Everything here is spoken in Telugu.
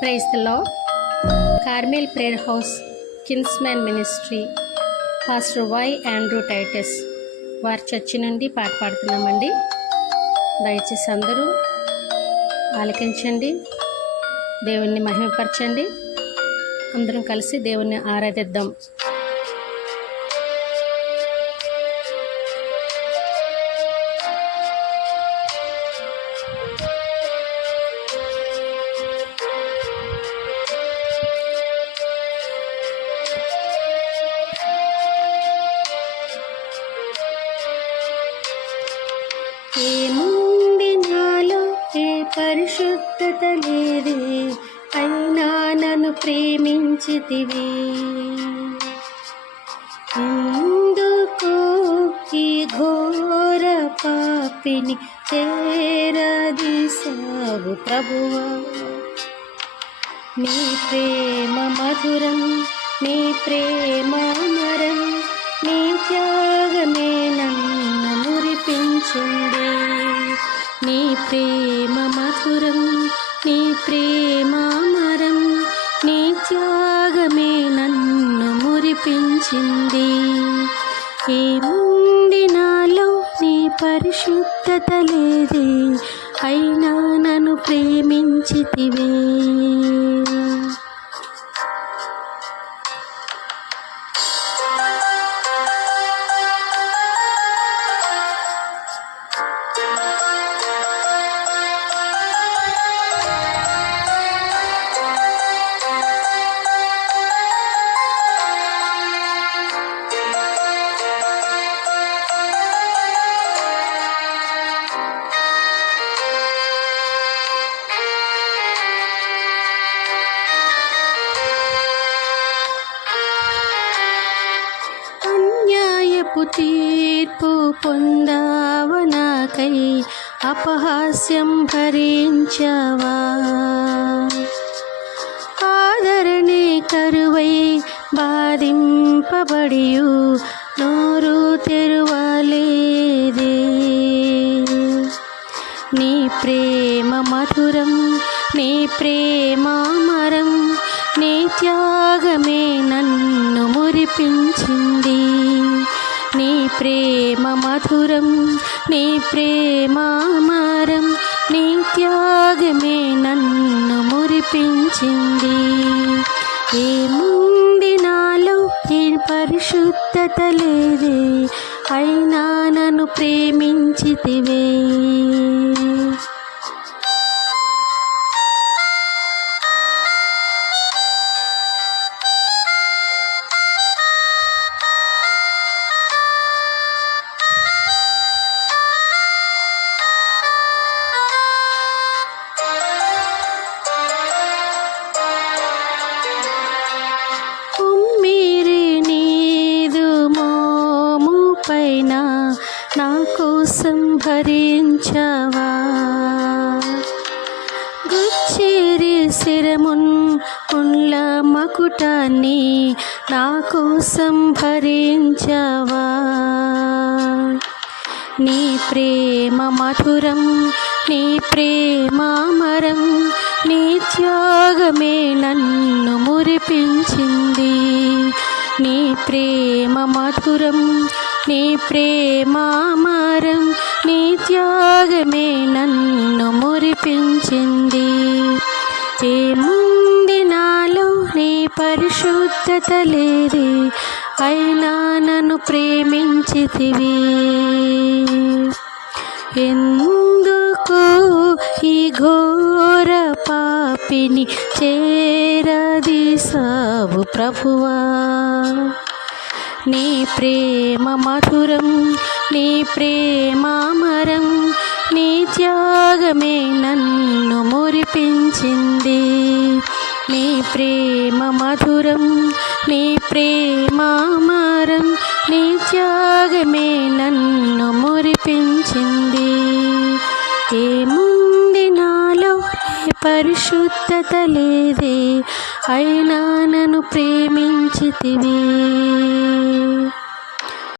Praise the Carmel prayer house kinsman ministry. Pastor Y Andrew Titus వారి చర్చి నుండి పాట పాడుతున్నామండి. దయచేసి అందరూ ఆలకించండి దేవుణ్ణి మహిమపరచండి. అందరం కలిసి దేవుణ్ణి ఆరాధిద్దాం. పరిశుద్ధత లేదే అయినా నన్ను ప్రేమించితివి. ఎందుకు ఈ ఘోర పాపిని చేరదీసావు ప్రభువా? నీ ప్రేమ మధురం నీ ప్రేమ అమరం నీ త్యాగమే నన్ను మురిపించింది. నీ ప్రేమ మధురం నీ ప్రేమ అమరం నీ త్యాగమే నన్ను మురిపించింది. ఏముంది నాలో నీ పరిశుద్ధత లేదే అయినా నన్ను ప్రేమించితివే. అన్యాయపు తీర్పు పొందావనాకై అపహాస్యం భరించవా? ఆదరణే కరువై బాధింపబడియు నోరు తెరువలేదే. నీ ప్రేమ మధురం నీ ప్రేమామరం నీ త్యాగమే నన్ను మురిపించింది. ప్రేమ మధురం నీ ప్రేమామరం నీ త్యాగమే నన్ను మురిపించింది. ఏముంది నాలో ఏ పరిశుద్ధత లేదే అయినా నన్ను ప్రేమించితివే. గుచ్చిరి శిరమున్ మకుటాన్ని నా కోసం భరించవా? నీ ప్రేమ మధురం నీ ప్రేమామరం నీ త్యాగమే నన్ను మురిపించింది. నీ ప్రేమ మధురం నీ ప్రేమామరం నీ త్యాగమే నన్ను పరిశుద్ధత లేదే అయినా నన్ను ప్రేమించితివి. ఎందుకు ఈ ఘోర పాపిని చేరదీసావు ప్రభువా? నీ ప్రేమ మధురం నీ ప్రేమామరం నీ త్యాగమే నన్ను మురిపించింది. నీ ప్రేమ ప్రేమామారం నీ త్యాగమే నన్ను మురిపించింది. ఏముంది నాలో పరిశుద్ధత లేదే అయినా నన్ను ప్రేమించితివి.